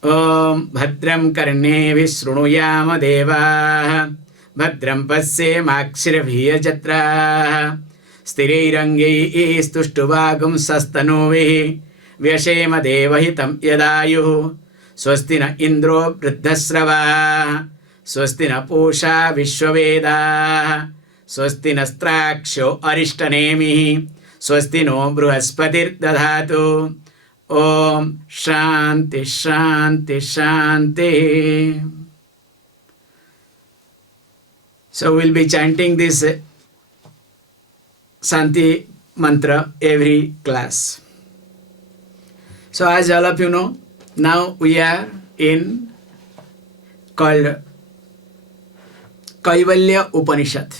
Om Bhadram Karnevi Shrunuyama Devaah Bhadram Pasyemakshirabhiya Jatraah Sthirairangai Stuštuvagum Sastanovihi Vyashema Devahitam Yadayuh Swasti na Indro Vriddhasrava Swasti na Pusha Vishwaveda Swasti na Straksho Arishtanemihi Swasti no Bruhaspatir Dadhatu Om Shanti Shanti Shanti. So we'll be chanting this Shanti mantra every class. So as all of you know, now we are in called Kaivalya Upanishad.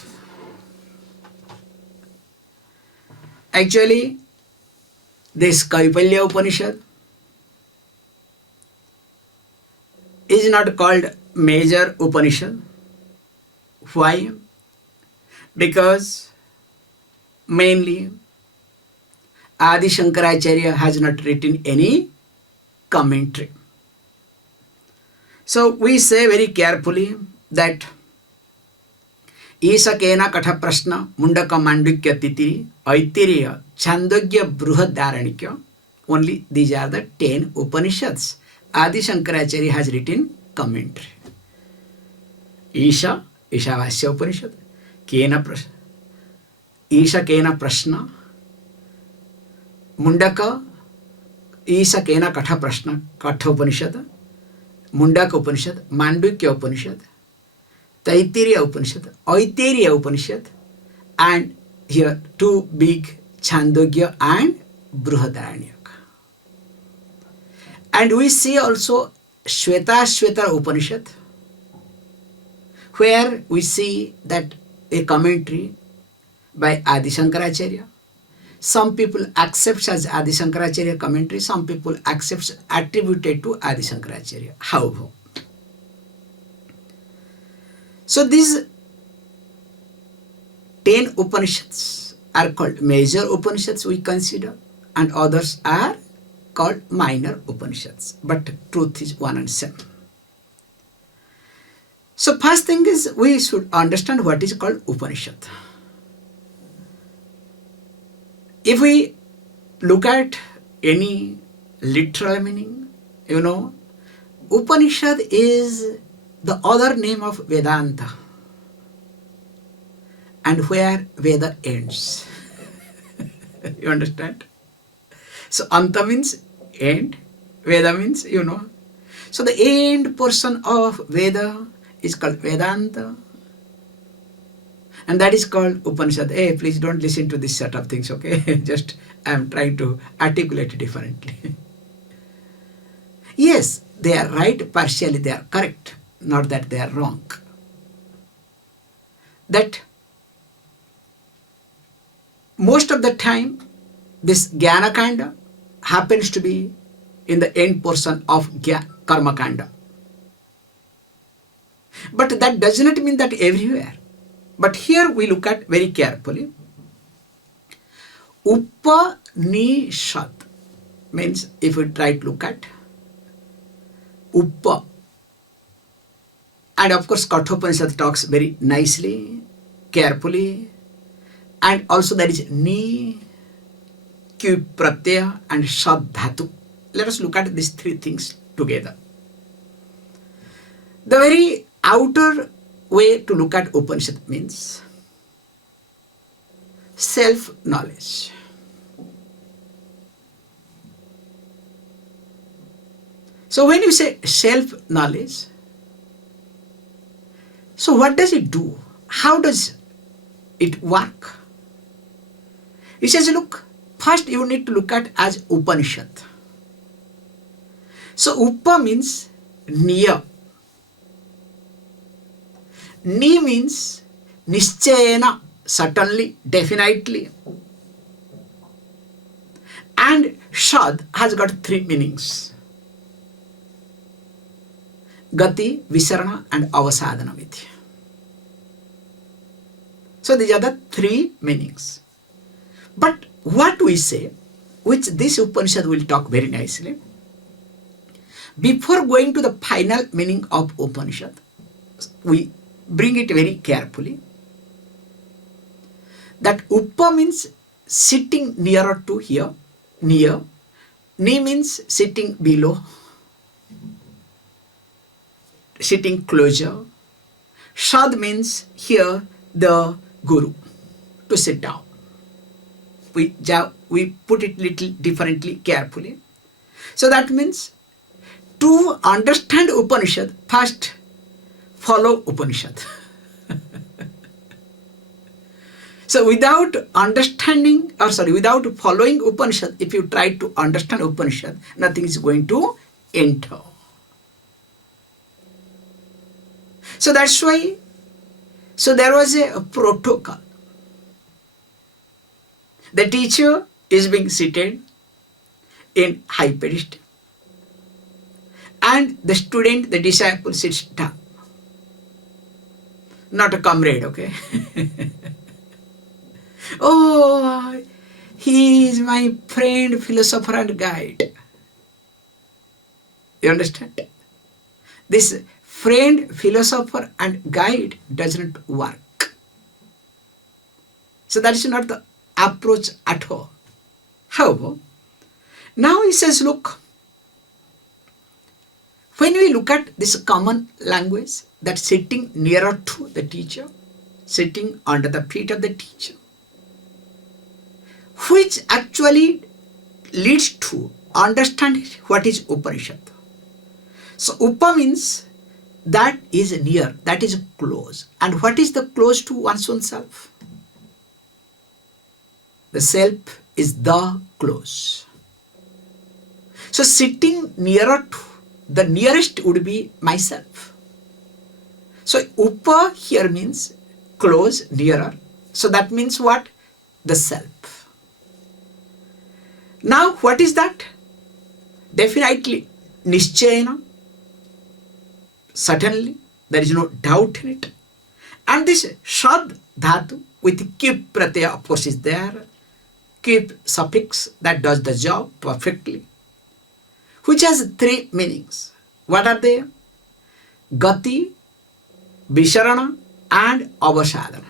Actually, this Kaivalya Upanishad is not called major Upanishad. Why? Because mainly Adi Shankaracharya has not written any commentary. So we say very carefully that Isakena Katha Prashna Mundaka Mandukya Titiri Aitiriya Chandogya Bruhadaranike. Only these are the 10 Upanishads. Adi Shankaracharya has written commentary. Isha Ishavasya Upanishad Kena Prashna Isha Kena Prashna Mundaka Isha Kena Katha Prashna Kathopanishad Mundaka Upanishad Mandukya Upanishad Taittiriya Upanishad, Aitiriya Upanishad, and here two big Chandogya and Bruhadaranyaka. And we see also Shweta Upanishad, where we see that a commentary by Adi Shankaracharya. Some people accept as Adi Shankaracharya commentary, some people accept attributed to Adi Shankaracharya. However, so these 10 Upanishads are called major Upanishads we consider, and others are called minor Upanishads. But truth is one and same. So first thing is we should understand what is called Upanishad. If we look at any literal meaning, Upanishad is the other name of Vedanta, and where Veda ends. You understand? So Anta means end, Veda means, So the end portion of Veda is called Vedanta, and that is called Upanishad. Hey, please don't listen to this set of things, okay? Just I am trying to articulate it differently. Yes, they are right, partially they are correct. Not that they are wrong. That most of the time this Jnana Kanda happens to be in the end portion of Karma Kanda. But that does not mean that everywhere. But here we look at very carefully. Upanishad means, if we try to look at Upa, and of course Kathopanishad talks very nicely, carefully, and also there is Ni, Q Pratyaya and Shad Dhatu. Let us look at these three things together. The very outer way to look at Upanishad means self-knowledge. So when you say self-knowledge, so what does it do? How does it work? He says, look, first you need to look at as Upanishad. So Upa means near. Ni means Nischayena, certainly, definitely. And Shad has got three meanings. Gati, Visarana and Avasadana Vidya. So these are the three meanings. But what we say, which this Upanishad will talk very nicely, Before going to the final meaning of Upanishad, we bring it very carefully. That Upa means sitting nearer to here, near. Ni means sitting below, sitting closer. Shad means here the Guru, to sit down. We put it little differently, carefully. So that means to understand Upanishad, first follow Upanishad. So without following Upanishad, if you try to understand Upanishad, nothing is going to enter. So that's why, so there was a protocol. The teacher is being seated in high pedestal, and the student, the disciple, sits down. Not a comrade, okay? Oh, he is my friend, philosopher and guide. You understand? This friend, philosopher and guide does not work. So that is not the approach at all. However, now he says, look, when we look at this common language, that sitting nearer to the teacher, sitting under the feet of the teacher, which actually leads to understand what is Upanishad. So Upa means that is near, that is close. And what is the close to one's own self? The self is the close. So sitting nearer to, the nearest would be myself. So Upa here means close, nearer. So that means what? The self. Now what is that? Definitely Nischayana. Certainly, there is no doubt in it. And this Shad Dhatu with Kip Pratyaya, of course, is there. Kip suffix that does the job perfectly, which has three meanings. What are they? Gati, Visharana and Avasadhana.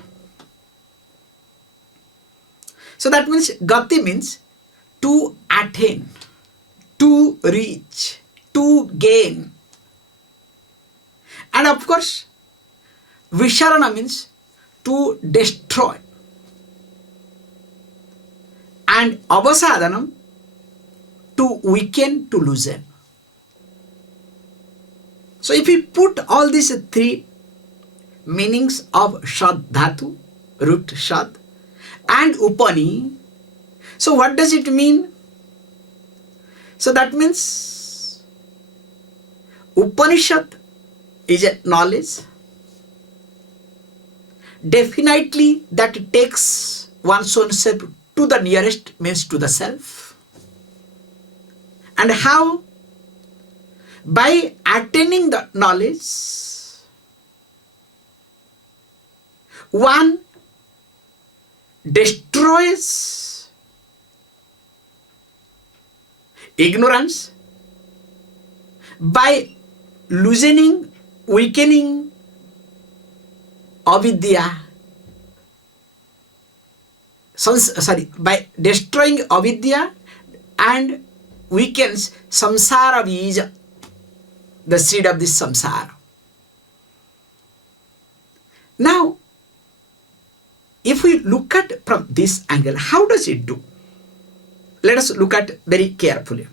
So that means Gati means to attain, to reach, to gain. And of course, Visharana means to destroy. And Avasadhanam, to weaken, to loosen. So if we put all these three meanings of Shad Dhatu, root Shad, and Upani, so what does it mean? So that means Upanishad is a knowledge. Definitely that takes one's own self to the nearest, means to the self. And how? By attaining the knowledge, one destroys ignorance by loosening, weakening avidya. By destroying avidya and weakens samsara bija, the seed of this samsara. Now, if we look at from this angle, how does it do? Let us look at very carefully.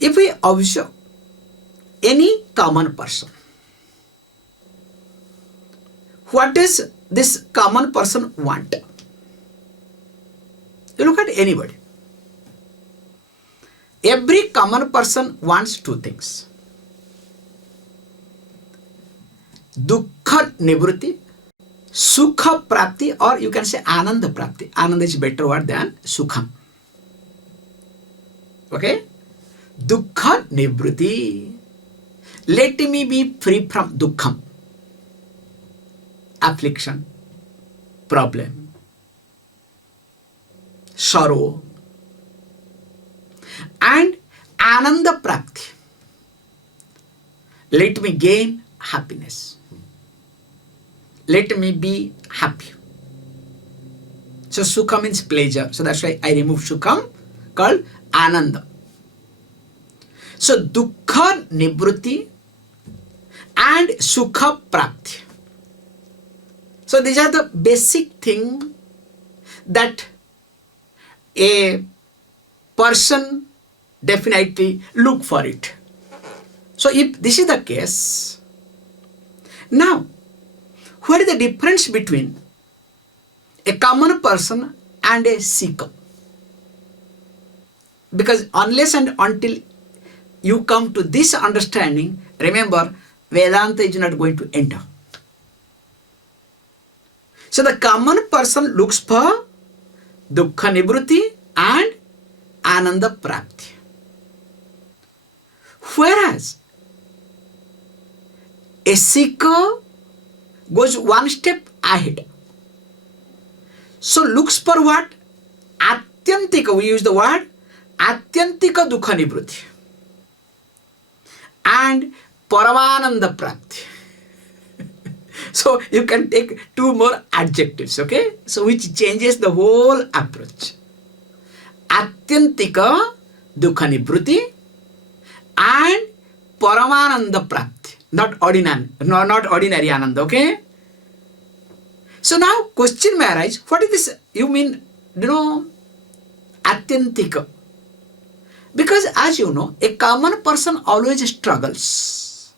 If we observe any common person, what does this common person want? You look at anybody. Every common person wants two things. Dukkha nivrutti, sukha prapti, or you can say ananda prapti. Ananda is a better word than sukham. Okay? Dukkha nivrutti. Let me be free from dukkham. Affliction, problem, sorrow. And Ananda Prapti. Let me gain happiness. Let me be happy. So Sukha means pleasure. So that's why I remove Sukham, called Ananda. So Dukkha Nivrutti and Sukha Prapti. So these are the basic things that a person definitely look for it. So if this is the case, now what is the difference between a common person and a seeker? Because unless and until you come to this understanding, remember, Vedanta is not going to enter. So the common person looks for Dukkha Nivrutti and Ananda Prapti. Whereas a seeker goes one step ahead. So looks for what? Atyantika, we use the word Atyantika Dukkha Nivrutti and Paramananda Prapti. So you can take two more adjectives, okay? So which changes the whole approach. Atyantika Dukkha Nivrutti and Paramananda Prapti. Not ordinary Ananda, okay? So now question may arise, what is this? You mean, Atyantika? Because as you know, a common person always struggles.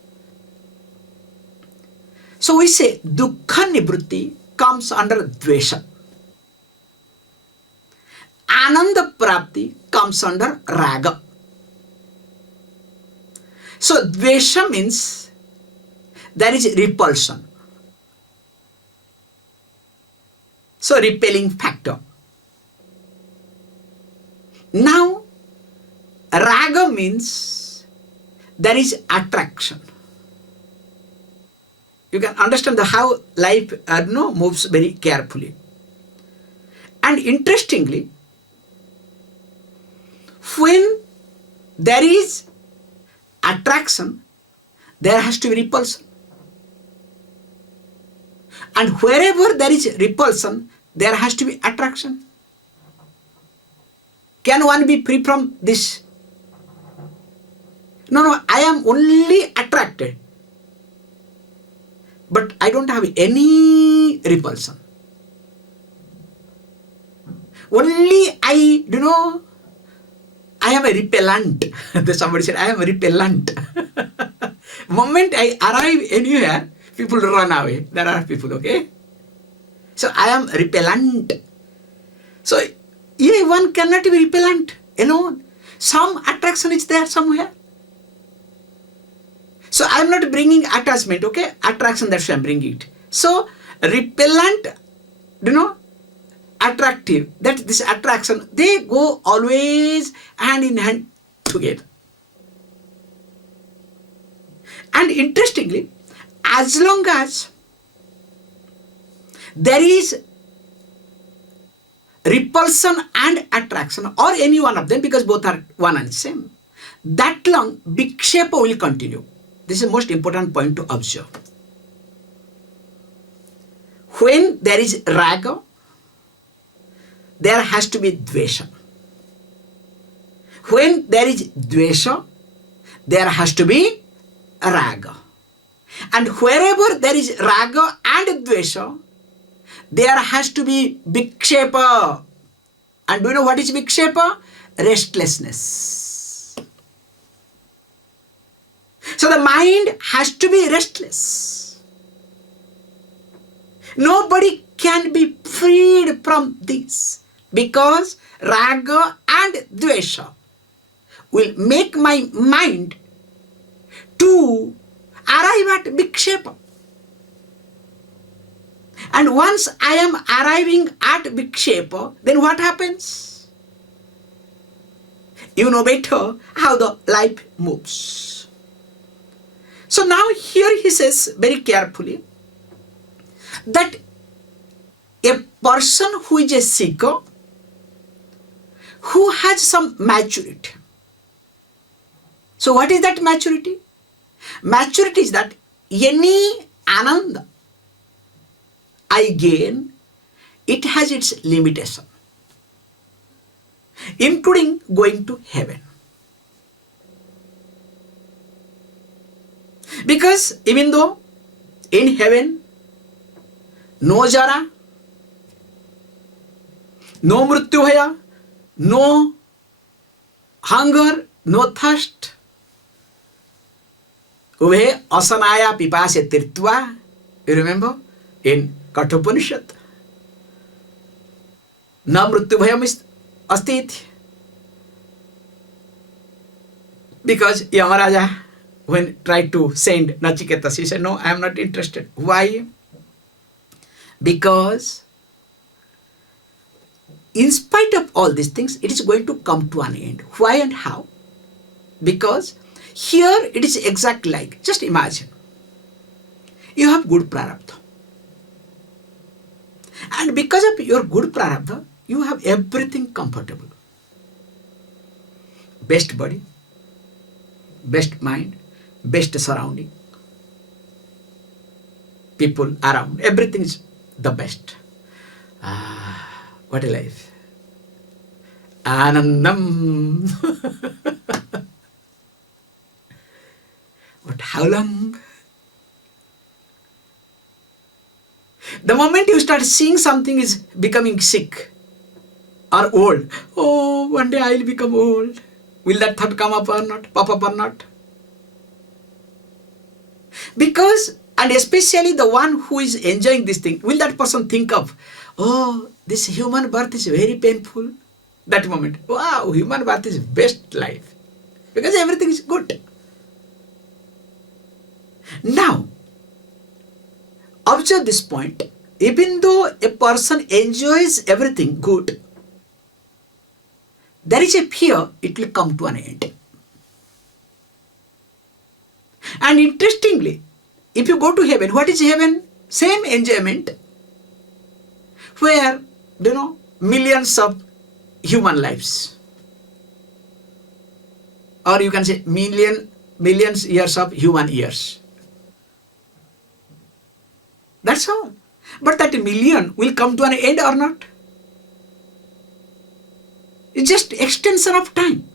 So we say Dukkha Nivrutti comes under Dvesha. Ananda Prapti comes under Raga. So Dvesha means there is repulsion. So repelling factor. Now Raga means there is attraction. You can understand how life moves very carefully. And interestingly, when there is attraction, there has to be repulsion. And wherever there is repulsion, there has to be attraction. Can one be free from this? No, I am only attracted, but I don't have any repulsion. Only I am a repellent. Somebody said, I am a repellent. Moment I arrive anywhere, people run away. There are people, okay? So I am repellent. So one cannot be repellent alone. Some attraction is there somewhere. So I am not bringing attachment, okay? Attraction, that's why I am bringing it. So repellent, attractive, that this attraction, they go always hand in hand together. And interestingly, as long as there is repulsion and attraction, or any one of them, because both are one and same, that long vikshepa will continue. This is the most important point to observe. When there is raga, there has to be dvesha. When there is dvesha, there has to be raga. And wherever there is raga and dvesha, there has to be vikshepa. And do you know what is vikshepa? Restlessness. So the mind has to be restless. Nobody can be freed from this, because raga and dvesha will make my mind to arrive at vikshepa. And once I am arriving at vikshepa, then what happens? You know better how the life moves. So now here he says very carefully that a person who is a seeker, who has some maturity, So what is that maturity? Maturity is that any Ananda I gain, it has its limitation, including going to heaven. Because even though in heaven, no jara, no mrityu bhaya, no hunger, no thirst, Uve asanaya pipase tirtva. You remember in Kathopanishad? Na mrityu bhayam asti iti. Because Yamaraja, when tried to send Nachiketas, he said, no, I am not interested. Why? Because in spite of all these things, it is going to come to an end. Why and how? Because here it is exactly like, just imagine, you have good prarabdha. And because of your good prarabdha, you have everything comfortable. Best body, best mind, best surrounding, people around, everything is the best. What a life. Anandam. But how long? The moment you start seeing something is becoming sick or old, oh, one day I will become old. Will that thought come up or not, pop up or not? Because, and especially the one who is enjoying this thing, will that person think of, oh, this human birth is very painful? That moment, wow, human birth is best life. Because everything is good. Now, observe this point. Even though a person enjoys everything good, there is a fear it will come to an end. And interestingly, if you go to heaven, what is heaven? Same enjoyment, where, millions of human lives, or you can say millions years of human years. That's all. But that million will come to an end or not? It's just extension of time.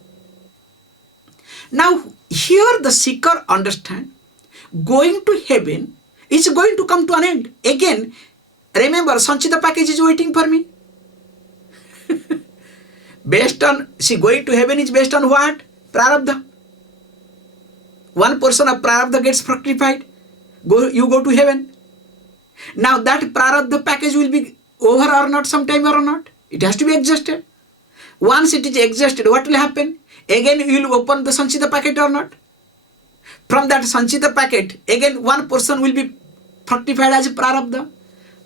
Now, here the seeker understand, going to heaven is going to come to an end. Again, remember, Sanchita package is waiting for me. Based on, going to heaven is based on what? Prarabdha. One portion of prarabdha gets fructified. You go to heaven. Now that prarabdha package will be over or not, sometime or not. It has to be exhausted. Once it is exhausted, what will happen? Again you will open the Sanchita packet or not? From that Sanchita packet, again one portion will be fructified as prarabdha.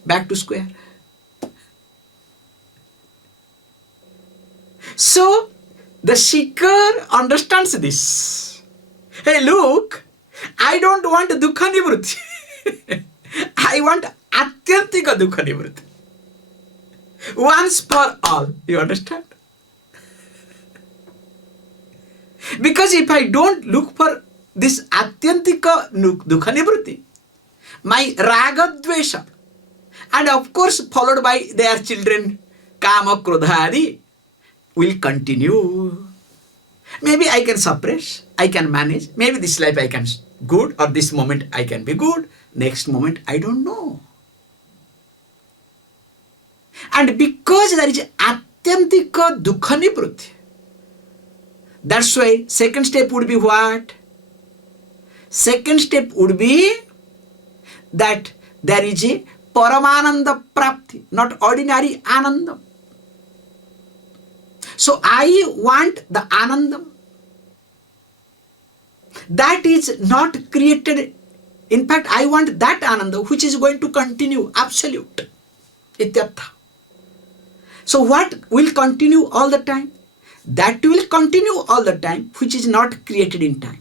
Back to square. So the seeker understands this. Hey, look, I don't want dukkha nivrutti. I want atyantika dukkha nivrutti. Once for all. You understand? Because if I don't look for this atyantika dukkha nivrutti, my raga dvesha, and of course followed by their children, kama krodha adi, will continue. Maybe I can suppress, I can manage. Maybe this life I can good, or this moment I can be good. Next moment I don't know. And because there is atyantika dukkha nivrutti, that's why second step would be what? Second step would be that there is a paramananda prapti, not ordinary anandam. So I want the anandam that is not created. In fact, I want that ananda which is going to continue, absolute. Ityartha. So what will continue all the time? That will continue all the time which is not created in time.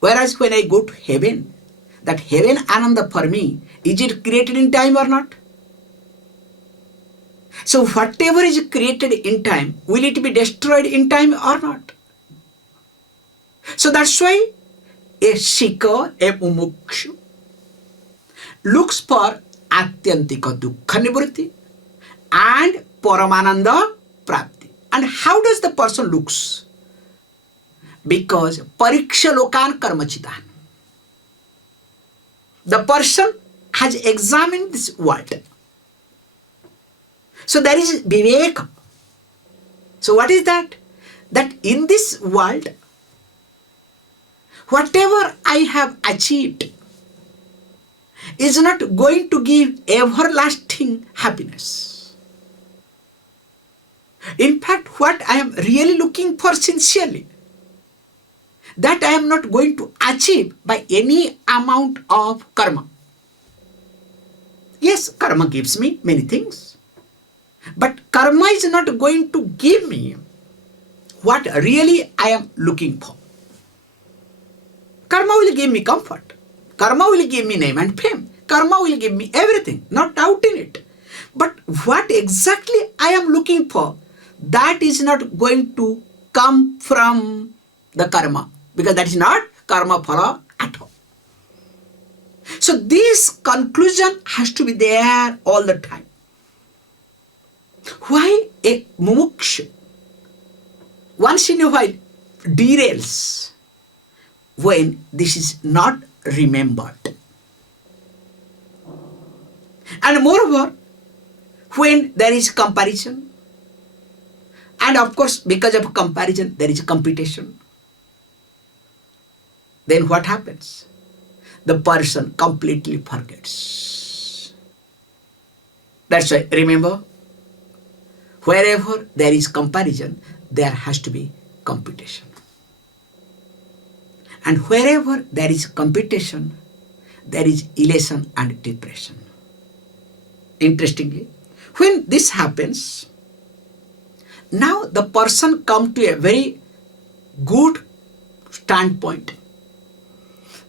Whereas when I go to heaven, that heaven ananda for me, is it created in time or not? So whatever is created in time, will it be destroyed in time or not? So that's why a seeker, a mumukshu, looks for atyantika dukkha nivritti and paramananda prapti. And how does the person looks? Because pariksha lokan karmachitan. The person has examined this world. So there is viveka. So what is that? That in this world, whatever I have achieved is not going to give everlasting happiness. In fact, what I am really looking for sincerely, that I am not going to achieve by any amount of karma. Yes, karma gives me many things, but karma is not going to give me what really I am looking for. Karma will give me comfort. Karma will give me name and fame. Karma will give me everything, not doubt in it. But what exactly I am looking for, that is not going to come from the karma, because that is not karma phala at all. So this conclusion has to be there all the time. Why a mumukshu once in a while derails when this is not remembered? And moreover, when there is comparison, and of course because of comparison there is competition, then what happens? The person completely forgets. That's why, remember, wherever there is comparison, there has to be competition. And wherever there is competition, there is elation and depression. Interestingly, when this happens, now the person comes to a very good standpoint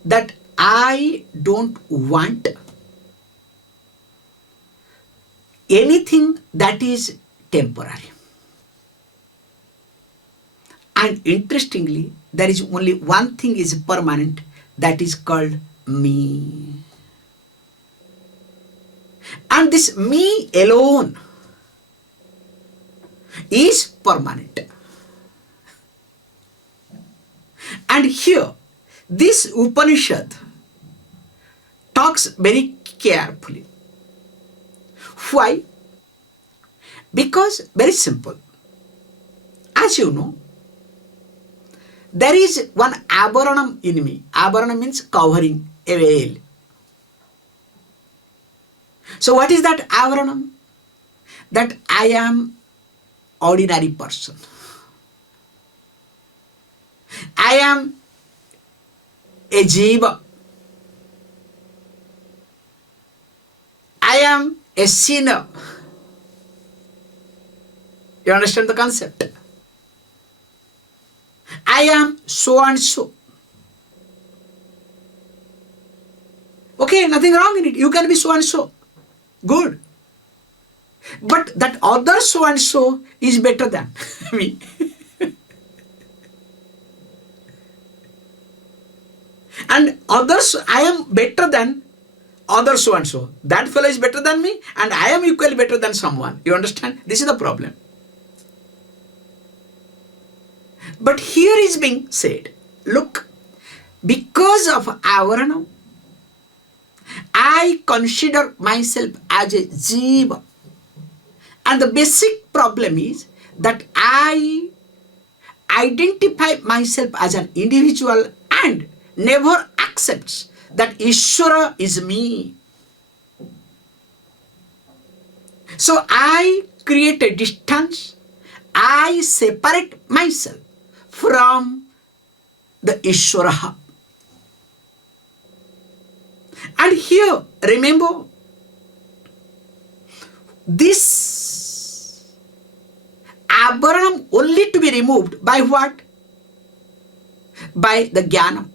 that I don't want anything that is temporary. And interestingly, there is only one thing is permanent, that is called me. And this me alone is permanent. And here, this Upanishad talks very carefully. Why? Because very simple. As you know, there is one avaranam in me. Avaranam means covering, a veil. So what is that avaranam? That I am ordinary person. I am a jiva. I am a sinner. You understand the concept? I am so and so. Okay, nothing wrong in it. You can be so and so. Good. But that other so and so is better than me. And others, I am better than other so and so. That fellow is better than me, and I am equally better than someone. You understand? This is the problem. But here is being said, look, because of avaranam, I consider myself as a jiva. And the basic problem is that I identify myself as an individual and never accepts that Ishvara is me. So I create a distance. I separate myself from the Ishvara. And here, remember, this avaranam only to be removed by what? By the jnana.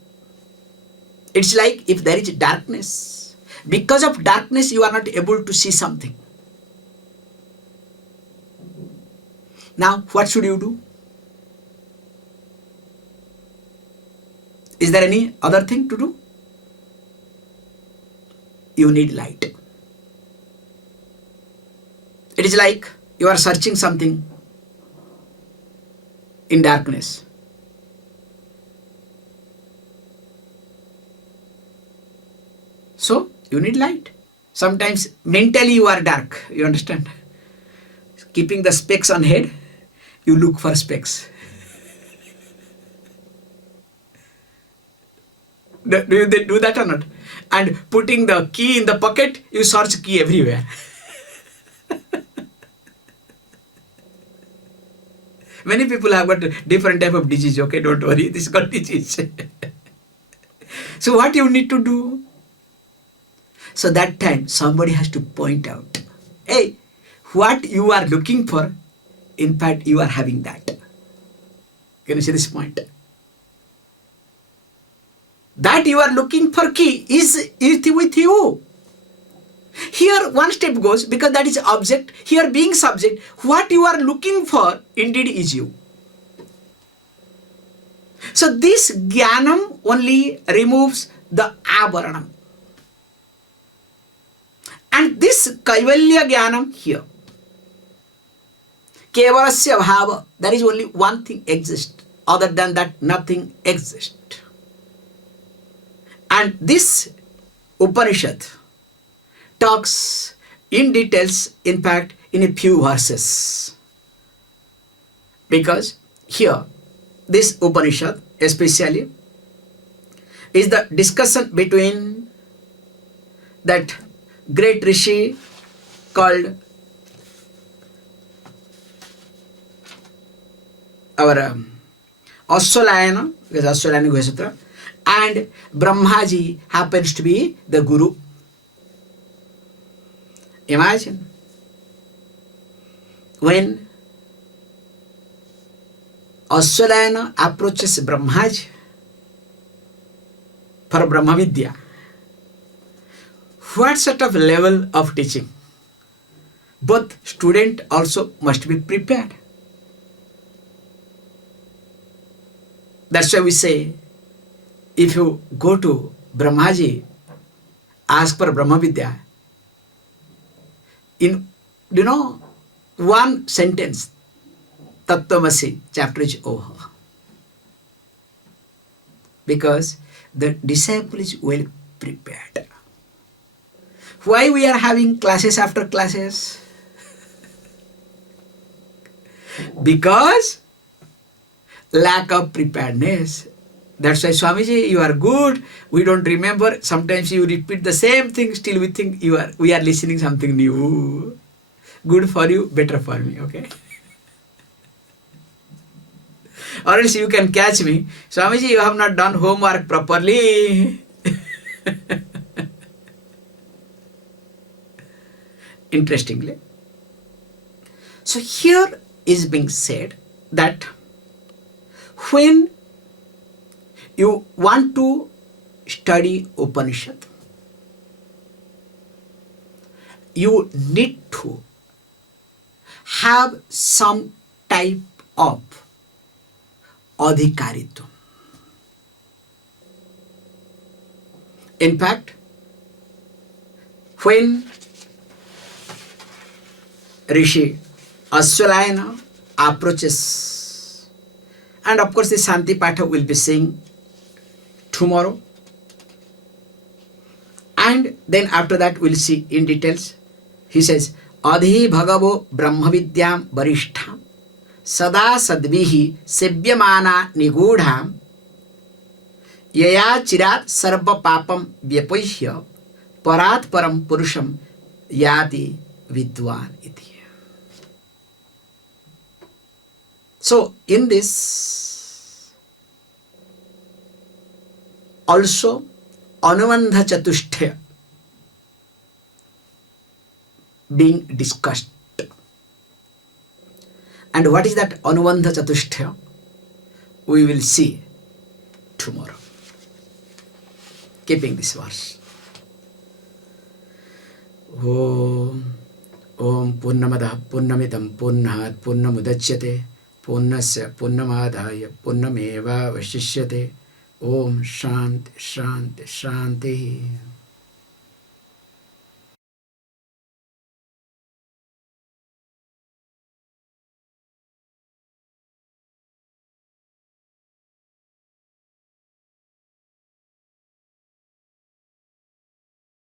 It's like if there is darkness. Because of darkness, you are not able to see something. Now, what should you do? Is there any other thing to do? You need light. It is like you are searching something in darkness. So you need light. Sometimes mentally you are dark. You understand? Keeping the specs on head, you look for specs. Do you do that or not? And putting the key in the pocket, you search key everywhere. Many people have got different type of disease. Okay, don't worry. This is called disease. So what you need to do? So that time somebody has to point out, hey, what you are looking for, in fact, you are having that. Can you see this point? That you are looking for key is with you. Here one step goes, because that is object, here being subject, what you are looking for indeed is you. So this jnanam only removes the avaranam. And this Kaivalya jnanam here, kevalasya bhava, there is only one thing exists. Other than that, nothing exists. And this Upanishad talks in details, in fact, in a few verses. Because here, this Upanishad especially is the discussion between that great rishi called our Ashwalayana, because Ashwalayana Gosatra, and Brahmaji happens to be the Guru. Imagine when Ashwalayana approaches Brahmaji for Brahma Vidya, what sort of level of teaching? Both student also must be prepared. That's why we say, if you go to Brahmaji, ask for Brahma Vidya, in, one sentence, Tattvamasi chapter is over. Because the disciple is well prepared. Why we are having classes after classes? Because lack of preparedness. That's why, Swamiji, you are good. We don't remember. Sometimes you repeat the same thing. Still we think we are listening something new. Good for you, better for me. Okay. Or else you can catch me. Swamiji, you have not done homework properly. Interestingly. So here is being said that when you want to study Upanishad, you need to have some type of adhikaritvam. In fact, when Rishi Ashwalayana approaches, and of course the Shanti Patha will be saying tomorrow, and then after that we'll see in details. He says, Adhi Bhagavo Brahma Vidyam Varishtham Sada Sadvihi Sevyamana Nigudham Yaya Chirat Sarva Papam Vyapahya Parat Param Purusham Yati Vidwan Iti. So in this also Anuvandha Chatushtaya being discussed. And what is that Anuvandha Chatushtaya? We will see tomorrow. Keeping this verse. Om Purnamada Purnamidam Purnat Purnamudachyate Purnasya Purnamadaya Purnameva Vashishyate Om Shanti Shanti Shanti.